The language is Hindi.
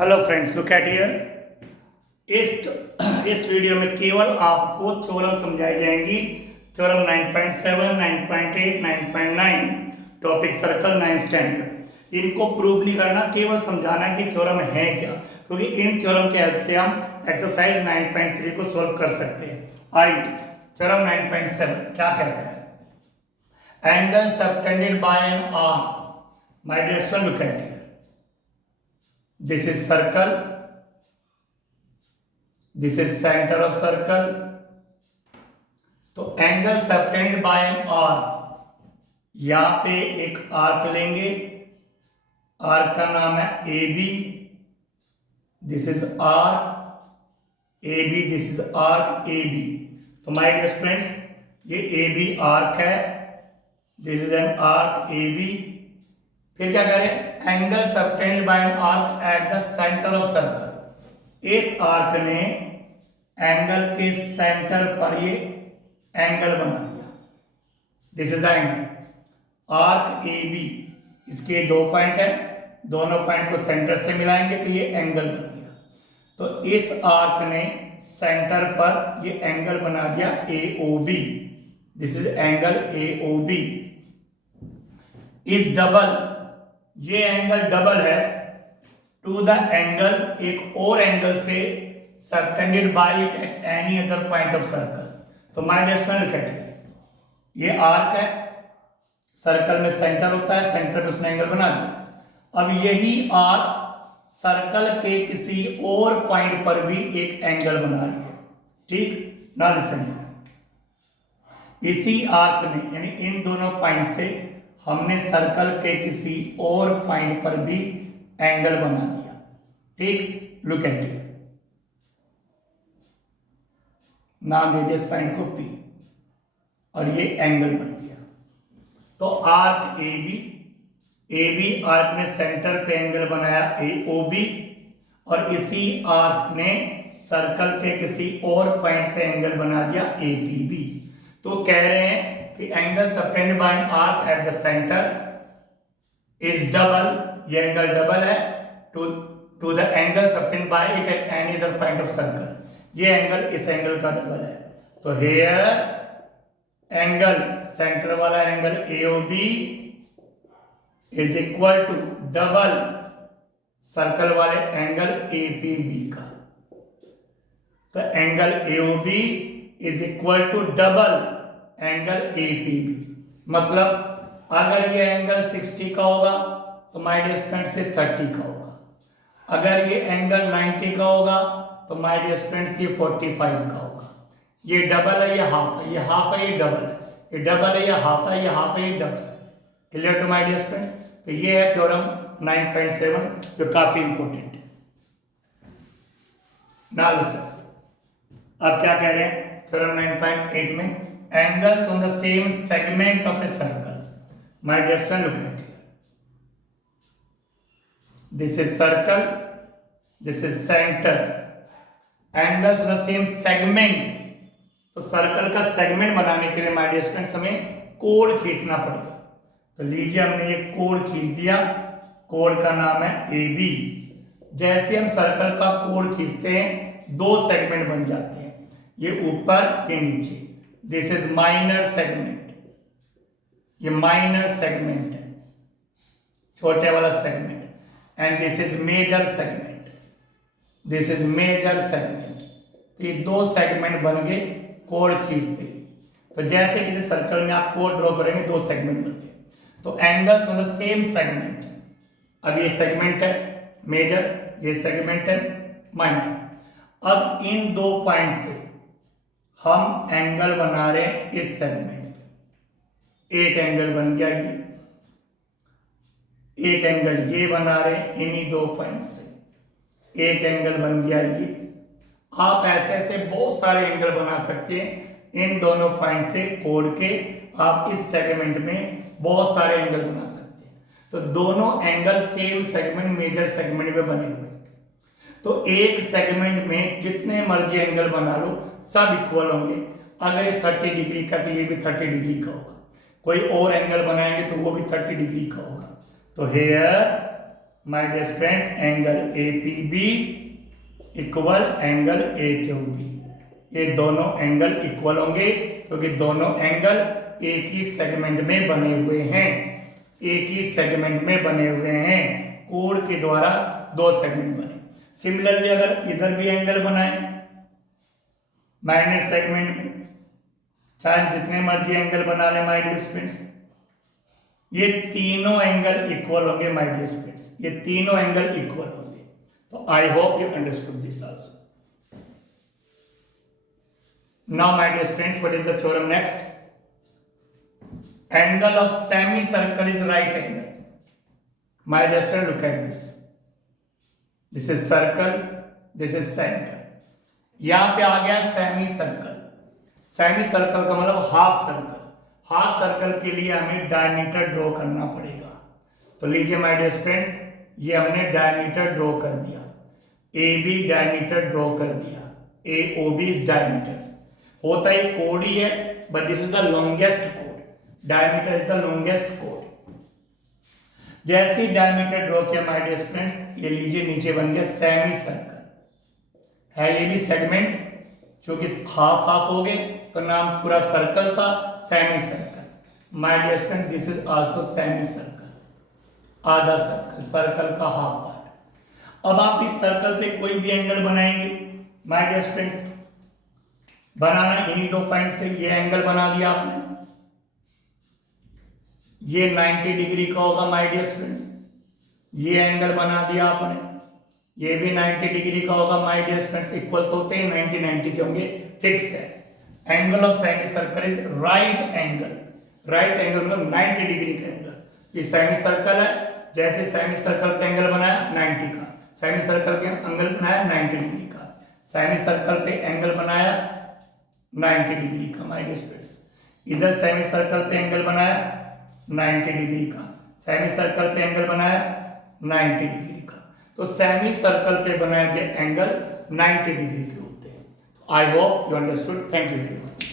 Hello friends, look at here. इस वीडियो में केवल आपको थ्योरम समझाई जाएंगी। Theorem 9.7, 9.8, 9.9, topic circle 9 standard. इनको प्रूव नहीं करना, केवल समझाना कि थ्योरम है क्या, क्योंकि इन थ्योरम के हेल्प से हम एक्सरसाइज 9.3 को सॉल्व कर सकते हैं। आइए, थ्योरम 9.7 क्या कहता है? Angle subtended by an arc. My dear student, look at here. This is circle, this is center of circle। तो angle subtended by an arc, यहां पे एक आर्क लेंगे, आर्क का नाम है A B. This is arc A B, this is arc A B. तो माय डियर फ्रेंड्स, ये ए बी आर्क है, this is an arc A B. फिर क्या करें? Angle subtended by an arc at the centre of circle. इस आर्क ने एंगल के सेंटर पर ये एंगल बना दिया। This is the angle arc A B. इसके दो पॉइंट है, दोनों पॉइंट को सेंटर से मिलाएंगे तो ये एंगल बन गया। तो इस आर्क ने सेंटर पर ये एंगल बना दिया A O B. This is angle A O B is double. ये एंगल डबल है टू द एंगल, एक और एंगल से subtended by it at any other point of circle. तो my dear student, look at here. ये आर्क है, सर्कल में सेंटर होता है, सेंटर पे उसने एंगल बना दिया। अब यही आर्क सर्कल के किसी और पॉइंट पर भी एक एंगल बना रही है। ठीक ना? लिसन, इसी आर्क ने यानी इन दोनों पॉइंट से हमने सर्कल के किसी और पॉइंट पर भी एंगल बना दिया। ठीक, लुक एट इट। नाम दे दिया इस पॉइंट को पी, और ये एंगल बन गया। तो आर्क ए बी आर्क ने सेंटर पे एंगल बनाया ए ओ बी, और इसी आर्क ने सर्कल के किसी और पॉइंट पे एंगल बना दिया ए पी बी। तो कह रहे हैं कि angle subtended by an arc at the centre is double. ये एंगल डबल है to the angle subtended by it at any other point of circle. ये एंगल इस एंगल का डबल है। तो हियर एंगल सेंटर वाला angle A O B is equal to double circle वाले एंगल ए पी बी का। तो angle A O B is equal to double angle A P B. मतलब अगर ये एंगल 60 का होगा तो माय डियर स्टूडेंट से 30 का होगा। अगर ये एंगल 90 का होगा तो माय डियर स्टूडेंट्स ये 45 का होगा। ये डबल है, ये हाफ है, ये हाफ है, ये डबल है, ये डबल है, ये हाफ है, ये हाफ है, ये डबल है। Clear to my dear students? तो ये है थ्योरम 9.7 जो काफी इंपॉर्टेंट है। नाउ लिसन, अब क्या कह रहे हैं थ्योरम 9.8 में? Angles on the same segment of a circle. My dear student, look at here. This is circle, this is centre. Angles on the same segment. तो सर्कल का सेगमेंट बनाने के लिए माय डियर स्टूडेंट्स हमें कोण खींचना पड़ेगा। तो लीजिए, हमने ये कोण खींच दिया। कोण का नाम है ए बी। जैसे हम सर्कल का कोण खींचते हैं, दो सेगमेंट बन जाते हैं, ये ऊपर, ये नीचे। This is minor segment. ये माइनर सेगमेंट है, छोटे वाला सेगमेंट। And this is major segment. This is major segment. तो ये दो सेगमेंट बन गए कोण खींचते। तो जैसे किसी सर्कल में आप कोण ड्रॉ करेंगे, दो सेगमेंट बन गए। तो angles on the same segment. अब ये सेगमेंट है मेजर, ये सेगमेंट है माइनर। अब इन दो पॉइंट से हम एंगल बना रहे हैं इस सेगमेंट पे। एक एंगल बन गया ये, एक एंगल ये बना रहे हैं इन्हीं दो पॉइंट से, एक एंगल बन गया ये। आप ऐसे ऐसे बहुत सारे एंगल बना सकते हैं इन दोनों पॉइंट से कोण के। आप इस सेगमेंट में बहुत सारे एंगल बना सकते हैं। तो दोनों angle same segment, major segment में बने हुए। तो एक सेगमेंट में जितने मर्जी एंगल बना लो, सब इक्वल होंगे। अगर ये 30 डिग्री का तो ये भी 30 डिग्री का होगा। कोई और एंगल बनाएंगे तो वो भी 30 डिग्री का होगा। तो here my dear friends angle APB equal angle AQB। ये दोनों एंगल इक्वल होंगे क्योंकि दोनों एंगल एक ही सेगमेंट में बने हुए हैं, एक ही सेगमेंट में बने हुए हैं, कोण के द्वारा दो सेगमेंट बने। सिमिलरली अगर इधर भी एंगल बनाए माइनस सेगमेंट में, चाहे जितने मर्जी एंगल बना ले माय डियर फ्रेंड्स, ये तीनों एंगल इक्वल होंगे माय डियर फ्रेंड्स, ये तीनों एंगल इक्वल होंगे। तो I hope you understood this also. Now my dear friends, what is the theorem next? Angle of semicircle is right angle. My dear friend, look at this. This is circle, this is center. यहां पे आ गया सेमी सर्कल। सेमी सर्कल का मतलब हाफ सर्कल। हाफ सर्कल के लिए हमें डायमीटर ड्रॉ करना पड़ेगा। तो लीजिए माय डियर फ्रेंड्स, ये हमने डायमीटर ड्रॉ कर दिया, AB डायमीटर ड्रॉ कर दिया, AOB इज डायमीटर। होता ही कोड ही है, but this is the longest code. Diameter is the longest code. जैसे ही डायमीटर ड्रॉ किया माय डियर फ्रेंड्स, ये लीजिए नीचे बन गया सेमी सर्कल। है ये भी सेगमेंट, क्योंकि हाफ हाफ हो गए तो नाम पूरा सर्कल था semicircle. My dear friends, this is also semicircle, आधा सर्कल, सर्कल का हाफ पार्ट। अब आप इस सर्कल पे कोई भी एंगल बनाएंगे माय डियर फ्रेंड्स, बनाना इन्हीं दो पॉइंट से। ये एंगल बना दिया आपने, ये 90 डिग्री का होगा माय डियर फ्रेंड्स। ये एंगल बना दिया आपने, ये भी 90 डिग्री का होगा माय डियर फ्रेंड्स। इक्वल तो होते हैं 90 90 के होंगे, फिक्स है। Angle of semi circle is right angle. Right angle मतलब 90 डिग्री का एंगल। ये सेमी सर्कल है, जैसे सेमी सर्कल पे एंगल बनाया 90 का, सेमी सर्कल के एंगल बनाया 90 डिग्री का, सेमी सर्कल पे एंगल बनाया 90 डिग्री का माय डियर फ्रेंड्स। इधर सेमी सर्कल पे एंगल बनाया 90 डिग्री का, सेमी सर्कल पे एंगल बनाया 90 डिग्री का। तो सेमी सर्कल पे बनाए गए एंगल 90 डिग्री के होते हैं। आई hope you understood. Thank you very much.